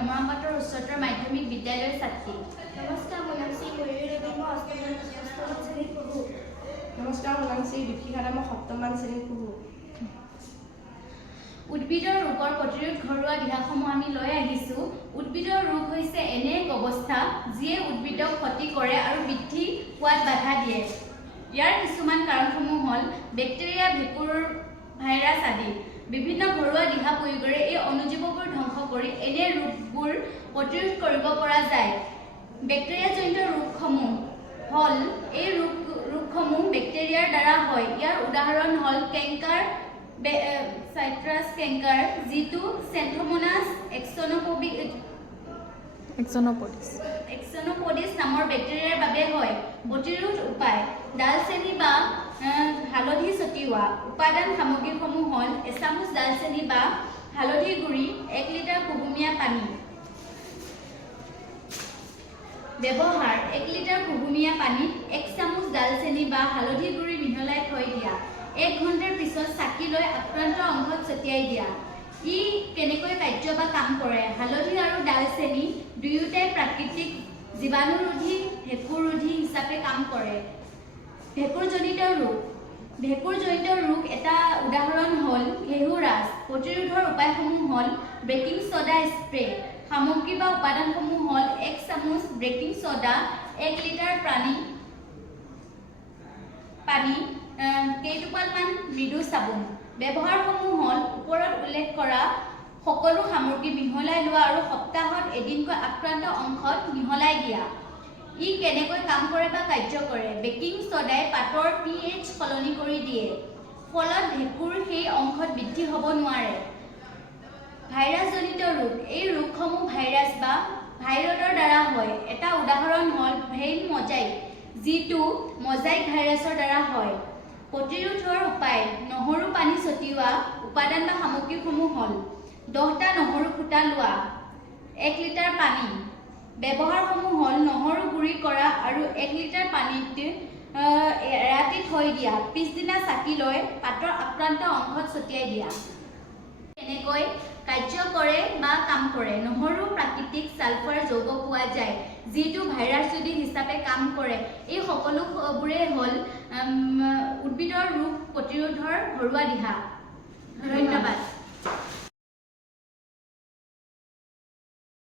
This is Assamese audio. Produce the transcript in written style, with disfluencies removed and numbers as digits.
হেমৰাপাটৰ উচ্চতৰ মাধ্যমিক বিদ্যালয়ৰ ছাত্ৰী। নমস্কাৰ, মোৰ নাম শ্ৰী ময়ূৰী দেৱী, মই অষ্টম শ্ৰেণীত পঢ়োঁ। নমস্কাৰ, মোৰ নাম শ্ৰী দীপশিখা, মই সপ্তমমান শ্ৰেণীত পঢ়োঁ। উদ্ভিদৰ ৰোগৰ প্ৰতিৰোধ ঘৰুৱা দিহাসমূহ আমি লৈ আহিছোঁ। উদ্ভিদৰ ৰোগ হৈছে এনে এক অৱস্থা যিয়ে উদ্ভিদক ক্ষতি কৰে আৰু বৃদ্ধি হোৱাত বাধা দিয়ে। ইয়াৰ কিছুমান কাৰণসমূহ হ'ল বেক্টেৰিয়া, ভেঁকুৰ, ভাইৰাছ আদি। বিভিন্ন ঘৰুৱা দিহা প্ৰয়োগেৰে এই অণুজীৱবোৰ ধ্বংস কৰি এনে ৰোগবোৰ প্ৰতিৰোধ কৰিব পৰা যায়। বেক্টেৰিয়াজনিত ৰোগসমূহ হ'ল এই ৰোগসমূহ বেক্টেৰিয়াৰ দ্বাৰা হয়। ইয়াৰ উদাহৰণ হ'ল কেংকাৰ, চাইট্ৰাছ কেংকাৰ, যিটো চেন্থোমোনাছ এক্সনোপডিছ নামৰ বেক্টেৰিয়াৰ বাবে হয়। প্ৰতিৰোধ উপায়: ডালচেনি বা হালধি ছটিওৱা। উপাদান সামগ্ৰীসমূহ হ'ল এচামুচ ডালচেনি বা হালধি গুড়ি, 1 লিটাৰ কুহুমীয়া পানী। ব্যৱহাৰ: 1 লিটাৰ কুহুমীয়া পানীত 1 চামুচ ডালচেনি বা হালধি গুড়ি মিহলাই থৈ দিয়া। 1 ঘণ্টাৰ পিছত চাকি লৈ আক্ৰান্ত অংশত ছটিয়াই দিয়া। ই কেনেকৈ কাৰ্য বা কাম কৰে? হালধি আৰু ডালচেনি দুয়োটাই প্ৰাকৃতিক জীৱাণুৰোধী, ভেঁকুৰৰোধী হিচাপে কাম কৰে। ভেঁকুৰজনিত ৰোগ: ভেঁকুৰজনিত ৰোগ এটা উদাহৰণ হ'ল ঘেঁহুৰাজ। প্ৰতিৰোধৰ উপায়সমূহ হ'ল বেকিং ছ'ডা স্প্ৰে। সামগ্ৰী বা উপাদানসমূহ হ'ল 1 চামুচ বেকিং ছ'ডা, 1 লিটাৰ পানী, কেইটোপালমান মৃদু চাবোন। ব্যৱহাৰসমূহ হ'ল ওপৰত উল্লেখ কৰা সকলো সামগ্ৰী মিহলাই লোৱা আৰু সপ্তাহত এদিনকৈ আক্ৰান্ত অংশত মিহলাই দিয়া। ই কেনেকৈ কাম কৰে বা কাৰ্য কৰে? বেকিং ছ'ডাই পাতৰ pH সলনি কৰি দিয়ে, ফলত ভেঁকুৰ সেই অংশত বৃদ্ধি হ'ব নোৱাৰে। ভাইৰাছজনিত ৰোগ: এই ৰোগসমূহ ভাইৰাছ বা ভাইৰছৰ দ্বাৰা হয়। এটা উদাহৰণ হ'ল ভেইন মজাইক, যিটো মজাইক ভাইৰাছৰ দ্বাৰা হয়। প্ৰতিৰোধৰ উপায়: নহৰু পানী ছটিওৱা। উপাদান বা সামগ্ৰীসমূহ হ'ল 10টা নহৰু ফুটা লোৱা, 1 লিটাৰ পানী। ব্যৱহাৰসমূহ হ'ল নহৰু গুড়ি কৰা আৰু 1 লিটাৰ পানীত এৰাতি থৈ দিয়া। পিছদিনা চাকি লৈ পাতৰ আক্ৰান্ত অংশত ছটিয়াই দিয়া। কেনেকৈ কাৰ্য কৰে বা কাম কৰে? নহৰু প্ৰাকৃতিক ছালফাৰ যৌগ পোৱা যায়, যিটো ভাইৰাছৰোধী হিচাপে কাম কৰে। এই সকলোবোৰেই হ'ল উদ্ভিদৰ ৰোগ প্ৰতিৰোধৰ ঘৰুৱা দিহা। ধন্যবাদ।